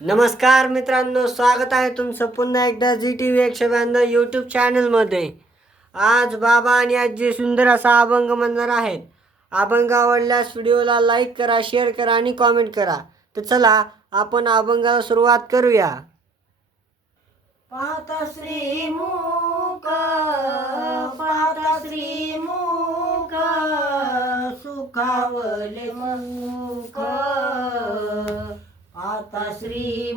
नमस्कार मित्रांनो स्वागत आहे तुमचं पुन्हा एकदा झी टी व्ही एकशे ब्याण्णव यूट्यूब चॅनलमध्ये आज बाबा आणि आजी सुंदर असा अभंग म्हणणार आहेत. अभंग आवडल्यास व्हिडिओला लाईक करा शेअर करा आणि कॉमेंट करा. तर चला आपण अभंगाला सुरुवात करूया. पाहता श्री मूक पाहता श्री मूक सुखावले मन. आता श्री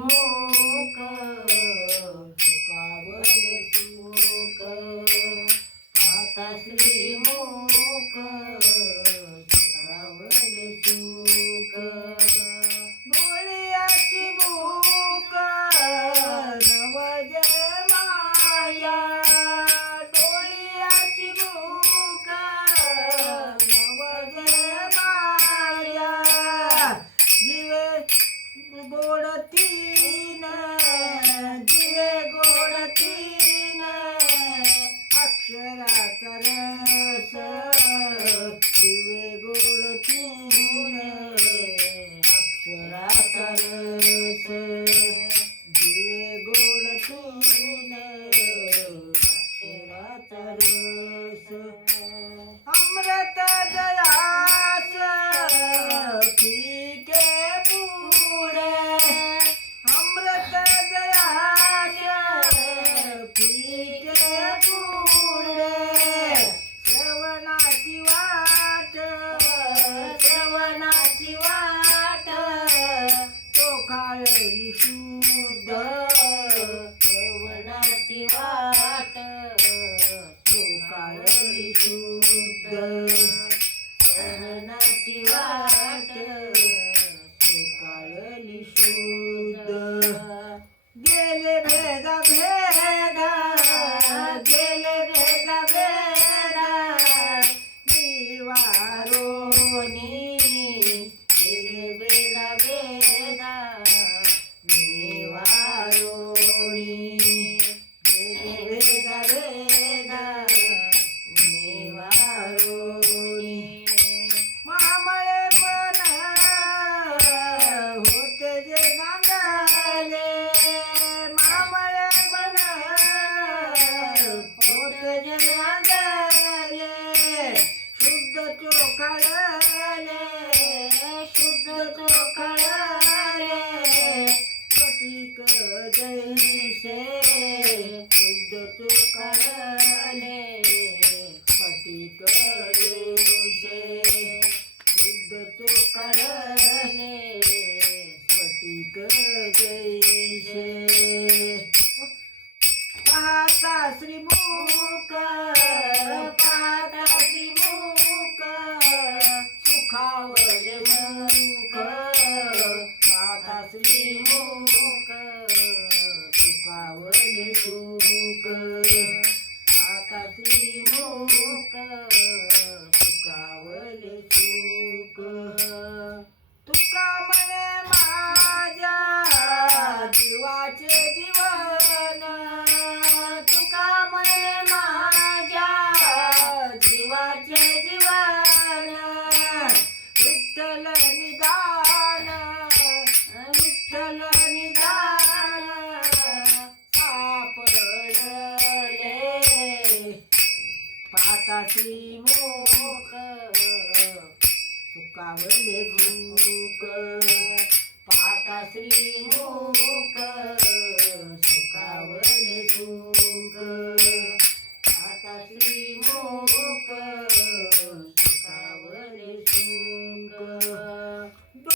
Hey. করালে শুদ্ধ তো করালে সঠিক জৈসে শুদ্ধ তো করালে সঠিক खावले मुख. पाहता श्रीमुख. सुखावले सुख निदान विठ्ठल निदान सापडले. पाता श्रीमुख सुकावले सुख.